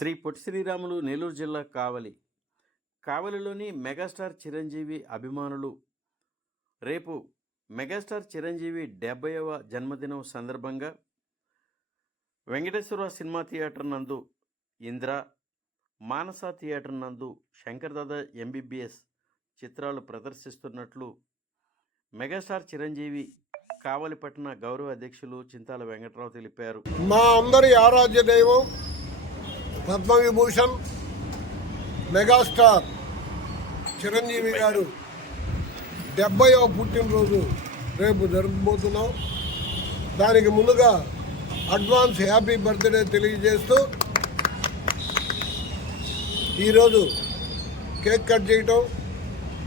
శ్రీ పొట్టి శ్రీరాములు నెల్లూరు జిల్లా కావలి. కావలిలోని మెగాస్టార్ చిరంజీవి అభిమానులు. రేపు మెగాస్టార్ చిరంజీవి డెబ్బైవ జన్మదినం సందర్భంగా వెంకటేశ్వర సినిమా థియేటర్ నందు ఇంద్ర మానస థియేటర్ నందు శంకర్ దాదా ఎంబీబీఎస్ చిత్రాలు ప్రదర్శిస్తున్నట్లు మెగాస్టార్ చిరంజీవి కావలి పట్టణ గౌరవ అధ్యక్షులు చింతాల వెంకట్రావు తెలిపారు. మా అందరి ఆరాధ్య దైవం పద్మవిభూషణ్ మెగాస్టార్ చిరంజీవి గారు. డెబ్బైవ పుట్టినరోజు రేపు జరుపుబోతున్నాం దానికి ముందుగా అడ్వాన్స్ హ్యాపీ బర్త్డే తెలియజేస్తూ ఈరోజు కేక్ కట్ చేయటం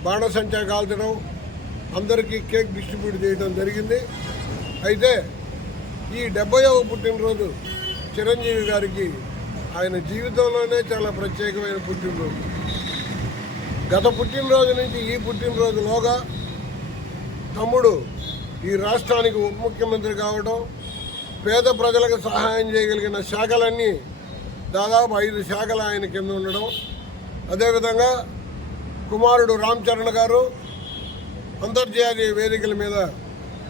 బాణసంచా కాల్చడం అందరికీ కేక్ డిస్ట్రిబ్యూట్ చేయడం జరిగింది. అయితే ఈ డెబ్బైవ పుట్టినరోజు చిరంజీవి గారికి ఆయన జీవితంలోనే చాలా ప్రత్యేకమైన పుట్టినరోజు. గత పుట్టినరోజు నుంచి ఈ పుట్టినరోజులోగా తమ్ముడు ఈ రాష్ట్రానికి ఉప ముఖ్యమంత్రి కావడం పేద ప్రజలకు సహాయం చేయగలిగిన శాఖలన్నీ దాదాపు ఐదు శాఖలు ఆయన కింద ఉండడం. అదేవిధంగా కుమారుడు రామ్ చరణ్ గారు అంతర్జాతీయ వేదికల మీద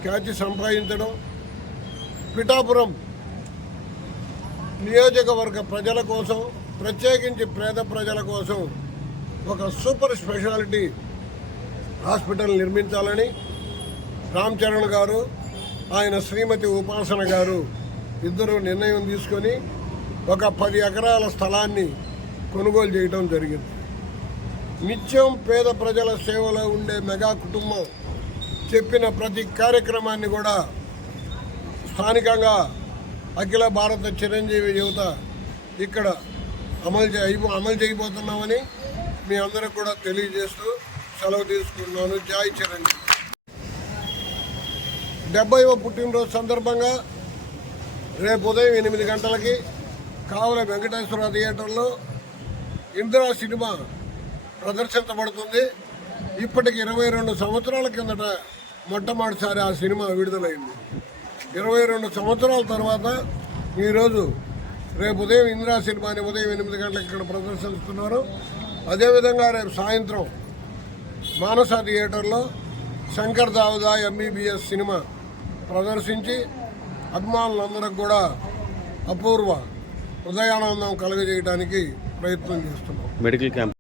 ఖ్యాతి సంపాదించడం. పిఠాపురం నియోజకవర్గ ప్రజల కోసం ప్రత్యేకించి పేద ప్రజల కోసం ఒక సూపర్ స్పెషాలిటీ హాస్పిటల్ నిర్మించాలని రామ్ చరణ్ గారు ఆయన శ్రీమతి ఉపాసన గారు ఇద్దరు నిర్ణయం తీసుకొని ఒక పది ఎకరాల స్థలాన్ని కొనుగోలు చేయడం జరిగింది. నిత్యం పేద ప్రజల సేవలో ఉండే మెగా కుటుంబం చెప్పిన ప్రతి కార్యక్రమాన్ని కూడా స్థానికంగా అఖిల భారత చిరంజీవి యువత ఇక్కడ అమలు చే అమలు చేయబోతున్నామని మీ అందరికి కూడా తెలియజేస్తూ సెలవు తీసుకుంటున్నాను. జాయ్ చిరంజీవి. డెబ్బైవ పుట్టినరోజు సందర్భంగా రేపు ఉదయం ఎనిమిది గంటలకి కావల వెంకటేశ్వర థియేటర్లో ఇందిరా సినిమా ప్రదర్శించబడుతుంది. ఇప్పటికి ఇరవై రెండు సంవత్సరాల కిందట మొట్టమొదటిసారి ఆ సినిమా విడుదలైంది. ఇరవై రెండు సంవత్సరాల తర్వాత ఈరోజు రేపు ఉదయం ఇందిరా సినిమాని ఉదయం ఎనిమిది గంటలకు ఇక్కడ ప్రదర్శిస్తున్నారు. అదేవిధంగా రేపు సాయంత్రం మానస థియేటర్లో శంకర్ దావుదా ఎంబీబీఎస్ సినిమా ప్రదర్శించి అభిమానులందరికి కూడా అపూర్వ హృదయానందం కలుగజేయడానికి ప్రయత్నం చేస్తున్నాం. Medical camp